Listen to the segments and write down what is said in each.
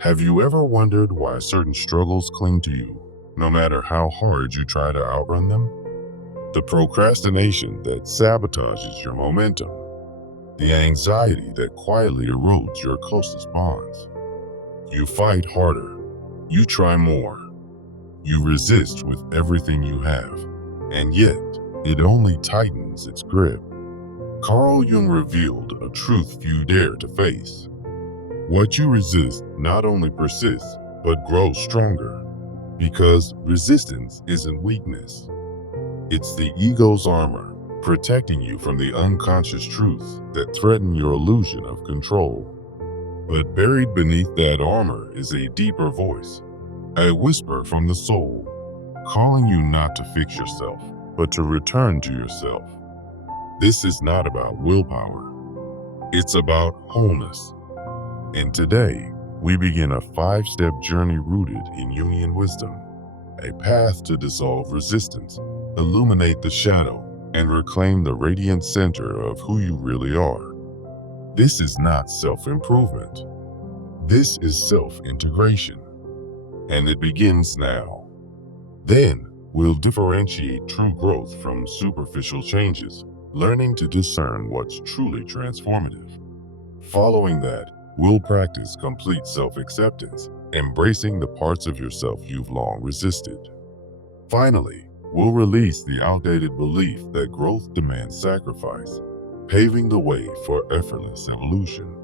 Have you ever wondered why certain struggles cling to you, no matter how hard you try to outrun them? The procrastination that sabotages your momentum, the anxiety that quietly erodes your closest bonds. You fight harder, you try more, you resist with everything you have, and yet it only tightens its grip. Carl Jung revealed a truth few dare to face. What you resist not only persists, but grows stronger, because resistance isn't weakness. It's the ego's armor, protecting you from the unconscious truths that threaten your illusion of control. But buried beneath that armor is a deeper voice, a whisper from the soul, calling you not to fix yourself, but to return to yourself. This is not about willpower, it's about wholeness. And today, we begin a 5-step journey rooted in Jungian wisdom, a path to dissolve resistance, illuminate the shadow, and reclaim the radiant center of who you really are. This is not self-improvement. This is self-integration. And it begins now. Then, we'll differentiate true growth from superficial changes, learning to discern what's truly transformative. Following that, we'll practice complete self-acceptance, embracing the parts of yourself you've long resisted. Finally, we'll release the outdated belief that growth demands sacrifice, paving the way for effortless evolution.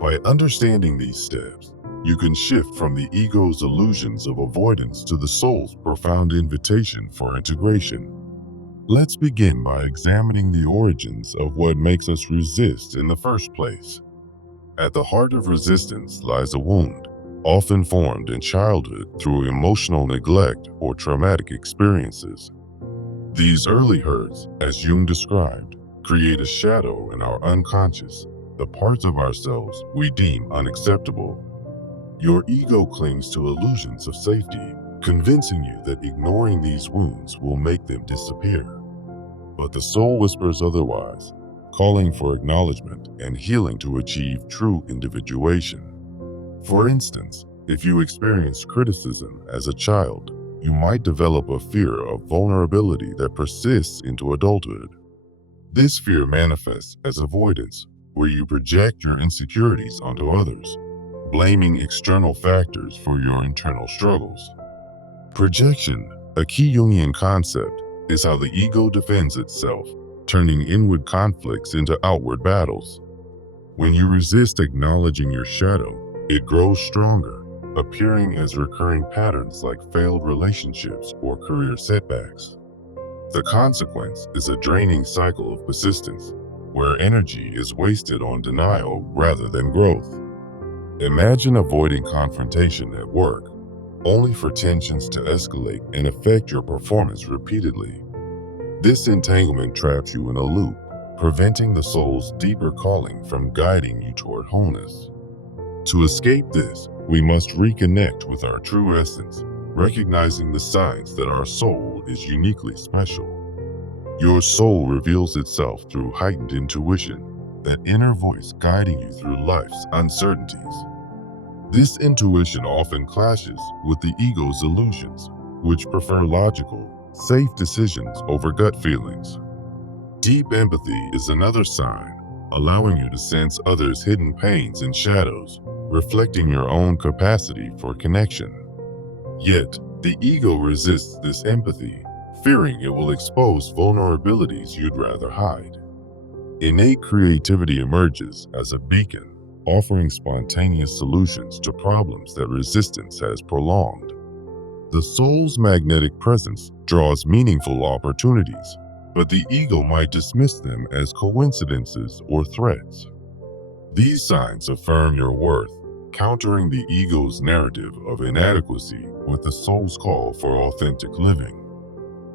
By understanding these steps, you can shift from the ego's illusions of avoidance to the soul's profound invitation for integration. Let's begin by examining the origins of what makes us resist in the first place. At the heart of resistance lies a wound, often formed in childhood through emotional neglect or traumatic experiences. These early hurts, as Jung described, create a shadow in our unconscious, the parts of ourselves we deem unacceptable. Your ego clings to illusions of safety, convincing you that ignoring these wounds will make them disappear. But the soul whispers otherwise, calling for acknowledgement and healing to achieve true individuation. For instance, if you experienced criticism as a child, you might develop a fear of vulnerability that persists into adulthood. This fear manifests as avoidance, where you project your insecurities onto others, blaming external factors for your internal struggles. Projection, a key Jungian concept, is how the ego defends itself, turning inward conflicts into outward battles. When you resist acknowledging your shadow, it grows stronger, appearing as recurring patterns like failed relationships or career setbacks. The consequence is a draining cycle of persistence, where energy is wasted on denial rather than growth. Imagine avoiding confrontation at work, only for tensions to escalate and affect your performance repeatedly. This entanglement traps you in a loop, preventing the soul's deeper calling from guiding you toward wholeness. To escape this, we must reconnect with our true essence, recognizing the signs that our soul is uniquely special. Your soul reveals itself through heightened intuition, that inner voice guiding you through life's uncertainties. This intuition often clashes with the ego's illusions, which prefer logical, safe decisions over gut feelings. Deep empathy is another sign, allowing you to sense others' hidden pains and shadows, reflecting your own capacity for connection. Yet, the ego resists this empathy, fearing it will expose vulnerabilities you'd rather hide. Innate creativity emerges as a beacon, offering spontaneous solutions to problems that resistance has prolonged. The soul's magnetic presence draws meaningful opportunities, but the ego might dismiss them as coincidences or threats. These signs affirm your worth, countering the ego's narrative of inadequacy with the soul's call for authentic living.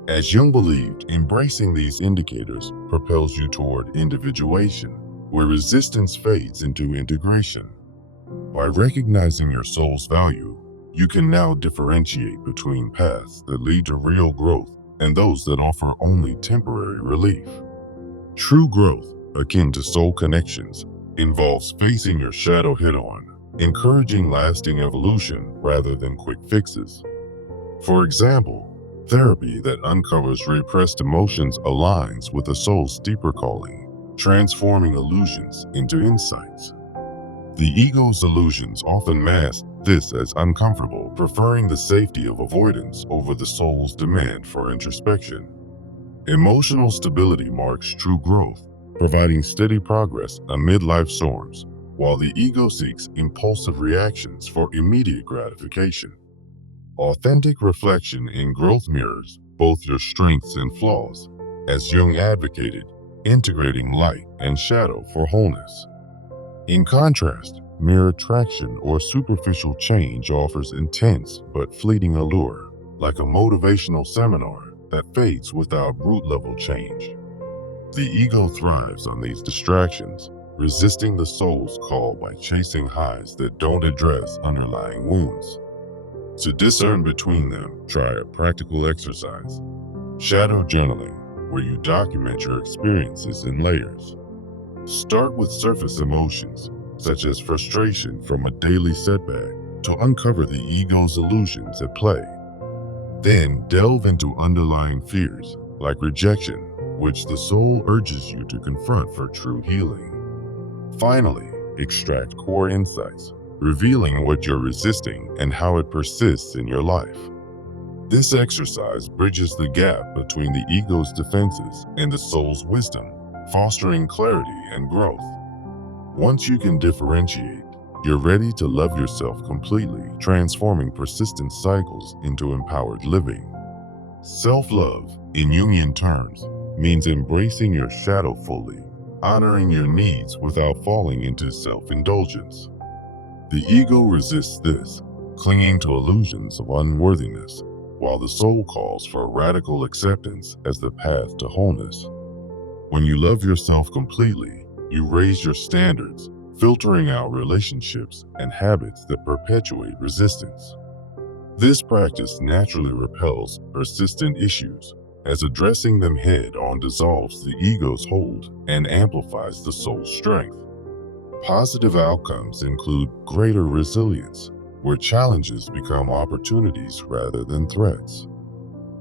As Jung believed, embracing these indicators propels you toward individuation, where resistance fades into integration. By recognizing your soul's value, you can now differentiate between paths that lead to real growth and those that offer only temporary relief. True growth, akin to soul connections, involves facing your shadow head-on, encouraging lasting evolution rather than quick fixes. For example, therapy that uncovers repressed emotions aligns with the soul's deeper calling, transforming illusions into insights. The ego's illusions often mask this as uncomfortable, preferring the safety of avoidance over the soul's demand for introspection. Emotional stability marks true growth, providing steady progress amid life storms, while the ego seeks impulsive reactions for immediate gratification. Authentic reflection in growth mirrors both your strengths and flaws, as Jung advocated, integrating light and shadow for wholeness. In contrast, mere attraction or superficial change offers intense but fleeting allure, like a motivational seminar that fades without root-level change. The ego thrives on these distractions, resisting the soul's call by chasing highs that don't address underlying wounds. To discern between them, try a practical exercise: shadow journaling, where you document your experiences in layers. Start with surface emotions, such as frustration from a daily setback, to uncover the ego's illusions at play. Then delve into underlying fears, like rejection, which the soul urges you to confront for true healing. Finally, extract core insights, revealing what you're resisting and how it persists in your life. This exercise bridges the gap between the ego's defenses and the soul's wisdom, fostering clarity and growth. Once you can differentiate, you're ready to love yourself completely, transforming persistent cycles into empowered living. Self-love, in Jungian terms, means embracing your shadow fully, honoring your needs without falling into self-indulgence. The ego resists this, clinging to illusions of unworthiness, while the soul calls for radical acceptance as the path to wholeness. When you love yourself completely, you raise your standards, filtering out relationships and habits that perpetuate resistance. This practice naturally repels persistent issues, as addressing them head-on dissolves the ego's hold and amplifies the soul's strength. Positive outcomes include greater resilience, where challenges become opportunities rather than threats.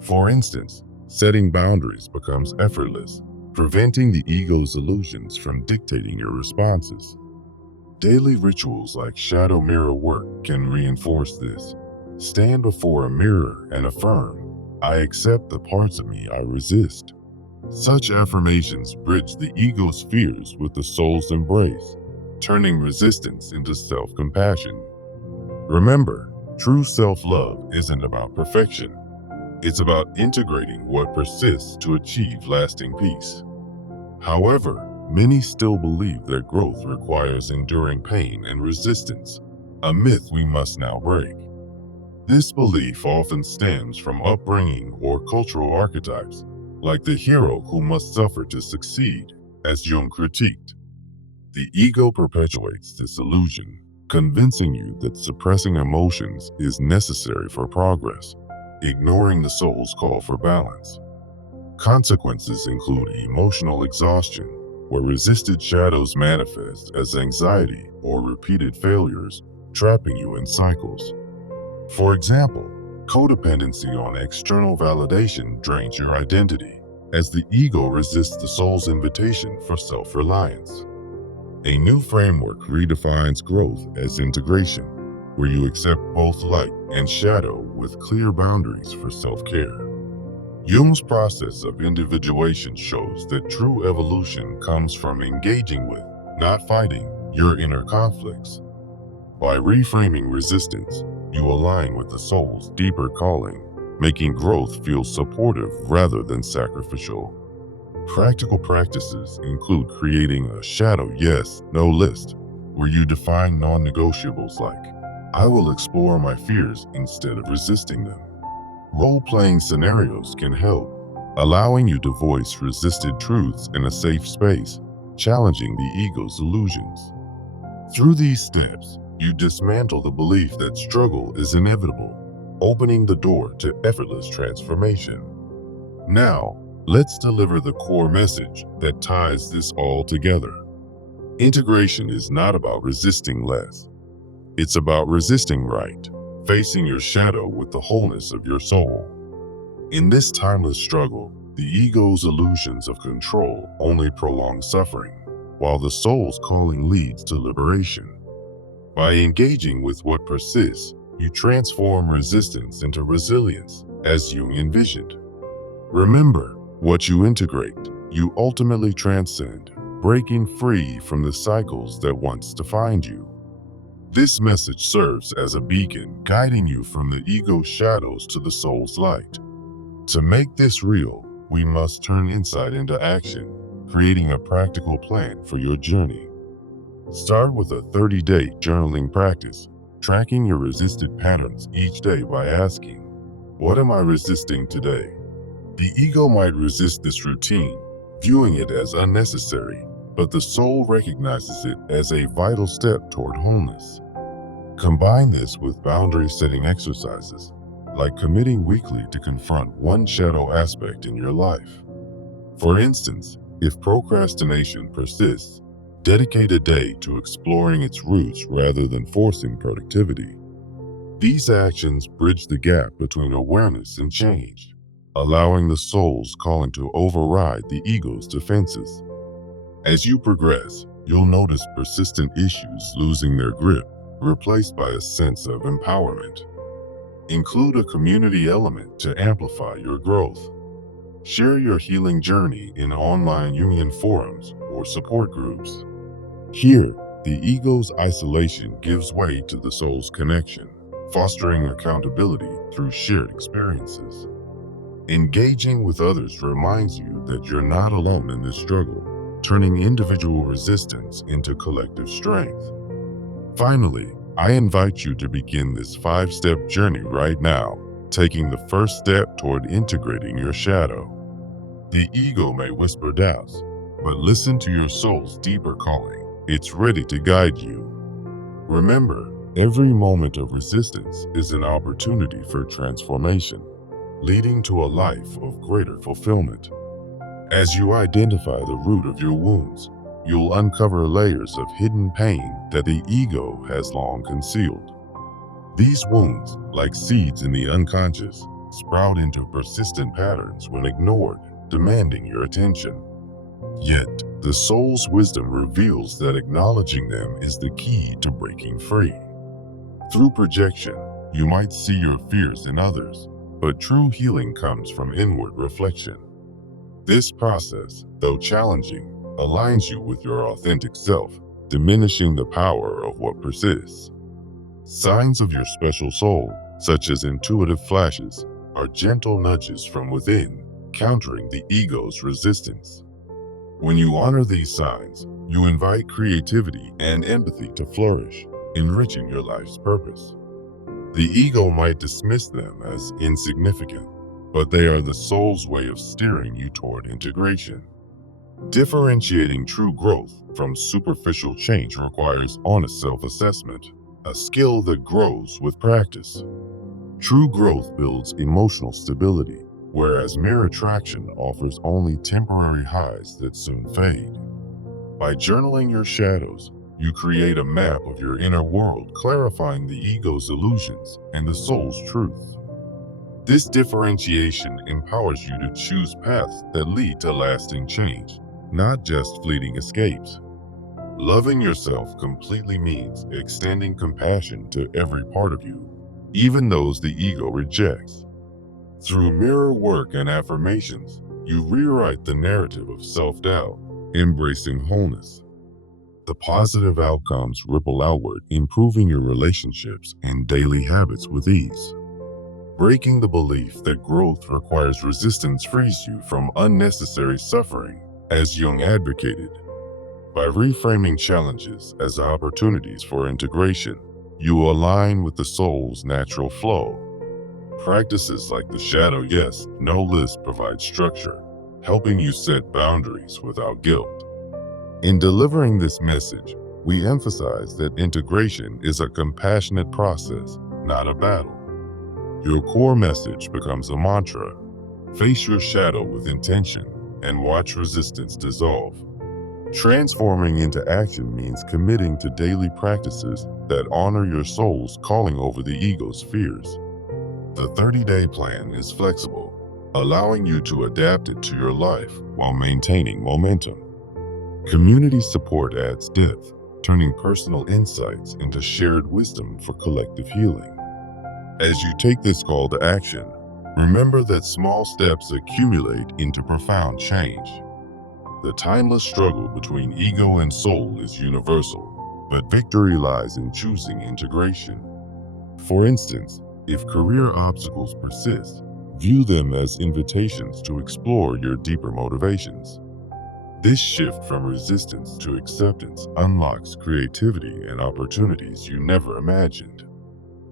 For instance, setting boundaries becomes effortless, preventing the ego's illusions from dictating your responses. Daily rituals like shadow mirror work can reinforce this. Stand before a mirror and affirm, "I accept the parts of me I resist." Such affirmations bridge the ego's fears with the soul's embrace, turning resistance into self-compassion. Remember, true self-love isn't about perfection. It's about integrating what persists to achieve lasting peace. However, many still believe that growth requires enduring pain and resistance, a myth we must now break. This belief often stems from upbringing or cultural archetypes, like the hero who must suffer to succeed, as Jung critiqued. The ego perpetuates this illusion, convincing you that suppressing emotions is necessary for progress, ignoring the soul's call for balance. Consequences include emotional exhaustion, where resisted shadows manifest as anxiety or repeated failures, trapping you in cycles. For example, codependency on external validation drains your identity, as the ego resists the soul's invitation for self-reliance. A new framework redefines growth as integration, where you accept both light and shadow with clear boundaries for self-care. Jung's process of individuation shows that true evolution comes from engaging with, not fighting, your inner conflicts. By reframing resistance, you align with the soul's deeper calling, making growth feel supportive rather than sacrificial. Practical practices include creating a shadow yes, no list, where you define non-negotiables like, "I will explore my fears instead of resisting them." Role-playing scenarios can help, allowing you to voice resisted truths in a safe space, challenging the ego's illusions. Through these steps, you dismantle the belief that struggle is inevitable, opening the door to effortless transformation. Now, let's deliver the core message that ties this all together. Integration is not about resisting less. It's about resisting right, facing your shadow with the wholeness of your soul. In this timeless struggle, the ego's illusions of control only prolong suffering, while the soul's calling leads to liberation. By engaging with what persists, you transform resistance into resilience, as Jung envisioned. Remember, what you integrate, you ultimately transcend, breaking free from the cycles that once defined you. This message serves as a beacon, guiding you from the ego's shadows to the soul's light. To make this real, we must turn insight into action, creating a practical plan for your journey. Start with a 30-day journaling practice, tracking your resisted patterns each day by asking, "What am I resisting today?" The ego might resist this routine, viewing it as unnecessary, but the soul recognizes it as a vital step toward wholeness. Combine this with boundary-setting exercises, like committing weekly to confront one shadow aspect in your life. For instance, if procrastination persists, dedicate a day to exploring its roots rather than forcing productivity. These actions bridge the gap between awareness and change, allowing the soul's calling to override the ego's defenses. As you progress, you'll notice persistent issues losing their grip, replaced by a sense of empowerment. Include a community element to amplify your growth. Share your healing journey in online union forums or support groups. Here, the ego's isolation gives way to the soul's connection, fostering accountability through shared experiences. Engaging with others reminds you that you're not alone in this struggle, turning individual resistance into collective strength. Finally, I invite you to begin this 5-step journey right now, taking the first step toward integrating your shadow. The ego may whisper doubts, but listen to your soul's deeper calling. It's ready to guide you. Remember, every moment of resistance is an opportunity for transformation, leading to a life of greater fulfillment. As you identify the root of your wounds, you'll uncover layers of hidden pain that the ego has long concealed. These wounds, like seeds in the unconscious, sprout into persistent patterns when ignored, demanding your attention. Yet, the soul's wisdom reveals that acknowledging them is the key to breaking free. Through projection, you might see your fears in others, but true healing comes from inward reflection. This process, though challenging, aligns you with your authentic self, diminishing the power of what persists. Signs of your special soul, such as intuitive flashes, are gentle nudges from within, countering the ego's resistance. When you honor these signs, you invite creativity and empathy to flourish, enriching your life's purpose. The ego might dismiss them as insignificant, but they are the soul's way of steering you toward integration. Differentiating true growth from superficial change requires honest self-assessment, a skill that grows with practice. True growth builds emotional stability, whereas mere attraction offers only temporary highs that soon fade. By journaling your shadows, you create a map of your inner world, clarifying the ego's illusions and the soul's truth. This differentiation empowers you to choose paths that lead to lasting change, not just fleeting escapes. Loving yourself completely means extending compassion to every part of you, even those the ego rejects. Through mirror work and affirmations, you rewrite the narrative of self-doubt, embracing wholeness. The positive outcomes ripple outward, improving your relationships and daily habits with ease. Breaking the belief that growth requires resistance frees you from unnecessary suffering, as Jung advocated. By reframing challenges as opportunities for integration, you align with the soul's natural flow. Practices like the shadow yes, no list provide structure, helping you set boundaries without guilt. In delivering this message, we emphasize that integration is a compassionate process, not a battle. Your core message becomes a mantra. Face your shadow with intention and watch resistance dissolve. Transforming into action means committing to daily practices that honor your soul's calling over the ego's fears. The 30-day plan is flexible, allowing you to adapt it to your life while maintaining momentum. Community support adds depth, turning personal insights into shared wisdom for collective healing. As you take this call to action, remember that small steps accumulate into profound change. The timeless struggle between ego and soul is universal, but victory lies in choosing integration. For instance, if career obstacles persist, view them as invitations to explore your deeper motivations. This shift from resistance to acceptance unlocks creativity and opportunities you never imagined.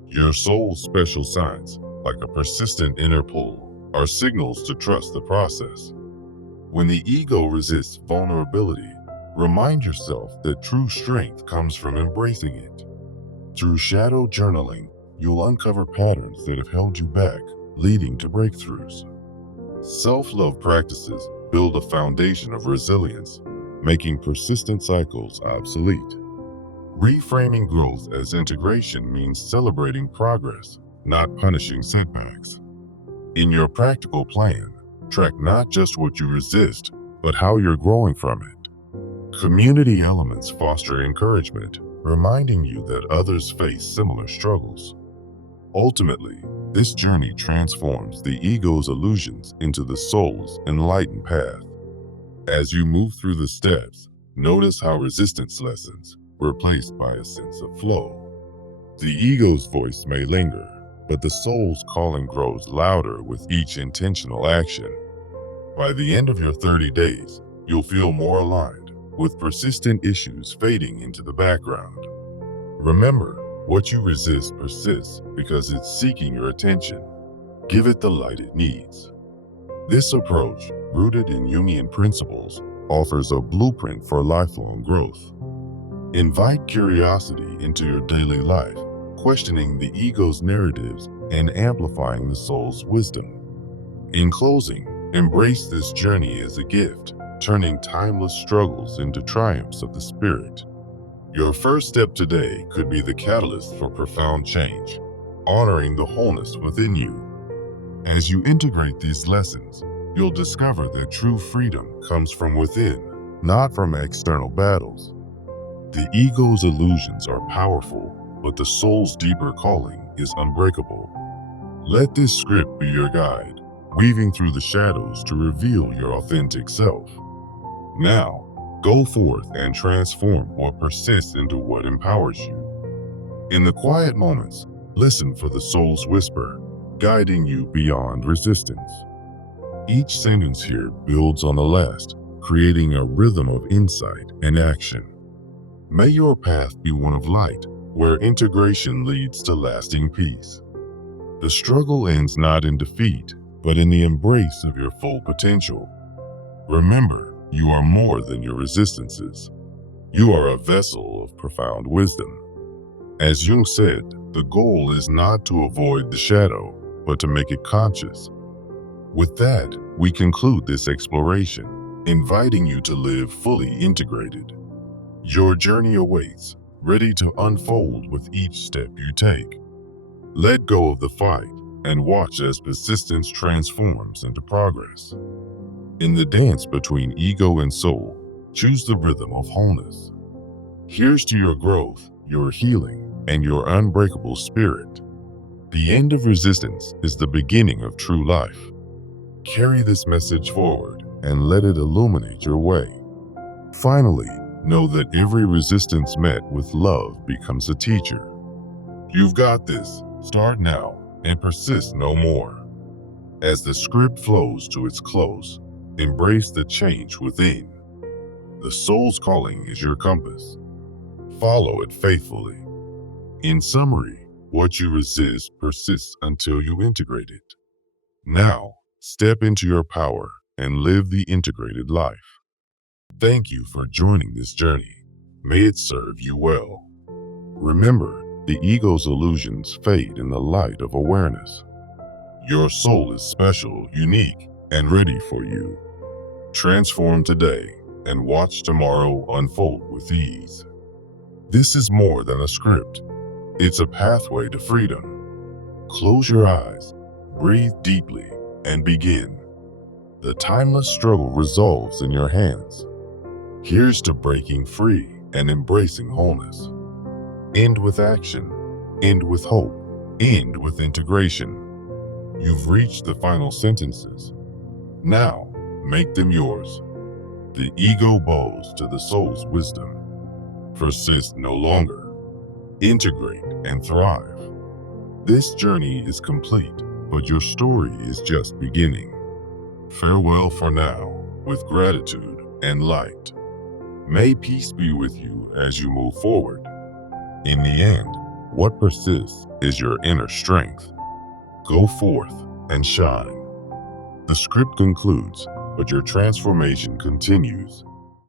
Your soul's special signs, like a persistent inner pull, are signals to trust the process. When the ego resists vulnerability, remind yourself that true strength comes from embracing it. Through shadow journaling, you'll uncover patterns that have held you back, leading to breakthroughs. Self-love practices build a foundation of resilience, making persistent cycles obsolete. Reframing growth as integration means celebrating progress, not punishing setbacks. In your practical plan, track not just what you resist, but how you're growing from it. Community elements foster encouragement, reminding you that others face similar struggles. Ultimately, this journey transforms the ego's illusions into the soul's enlightened path. As you move through the steps, notice how resistance lessens, replaced by a sense of flow. The ego's voice may linger, but the soul's calling grows louder with each intentional action. By the end of your 30 days, you'll feel more aligned, with persistent issues fading into the background. Remember, what you resist persists because it's seeking your attention. Give it the light it needs. This approach, rooted in Jungian principles, offers a blueprint for lifelong growth. Invite curiosity into your daily life, questioning the ego's narratives and amplifying the soul's wisdom. In closing, embrace this journey as a gift, turning timeless struggles into triumphs of the spirit. Your first step today could be the catalyst for profound change, honoring the wholeness within you. As you integrate these lessons, you'll discover that true freedom comes from within, not from external battles. The ego's illusions are powerful, but the soul's deeper calling is unbreakable. Let this script be your guide, weaving through the shadows to reveal your authentic self. Now, go forth and transform what persists into what empowers you. In the quiet moments, listen for the soul's whisper, guiding you beyond resistance. Each sentence here builds on the last, creating a rhythm of insight and action. May your path be one of light, where integration leads to lasting peace. The struggle ends not in defeat, but in the embrace of your full potential. Remember, you are more than your resistances. You are a vessel of profound wisdom. As Jung said, the goal is not to avoid the shadow, but to make it conscious. With that, we conclude this exploration, inviting you to live fully integrated. Your journey awaits, ready to unfold with each step you take. Let go of the fight and watch as persistence transforms into progress. In the dance between ego and soul, choose the rhythm of wholeness. Here's to your growth, your healing, and your unbreakable spirit. The end of resistance is the beginning of true life. Carry this message forward and let it illuminate your way. Finally, know that every resistance met with love becomes a teacher. You've got this. Start now and persist no more. As the script flows to its close, embrace the change within. The soul's calling is your compass. Follow it faithfully. In summary, what you resist persists until you integrate it. Now, step into your power and live the integrated life. Thank you for joining this journey. May it serve you well. Remember, the ego's illusions fade in the light of awareness. Your soul is special, unique, and ready for you. Transform today and watch tomorrow unfold with ease. This is more than a script. It's a pathway to freedom. Close your eyes, breathe deeply, and begin. The timeless struggle resolves in your hands. Here's to breaking free and embracing wholeness. End with action, end with hope, end with integration. You've reached the final sentences. Now, make them yours. The ego bows to the soul's wisdom. Persist no longer. Integrate and thrive. This journey is complete, but your story is just beginning. Farewell for now, with gratitude and light. May peace be with you as you move forward. In the end, what persists is your inner strength. Go forth and shine. The script concludes, but your transformation continues.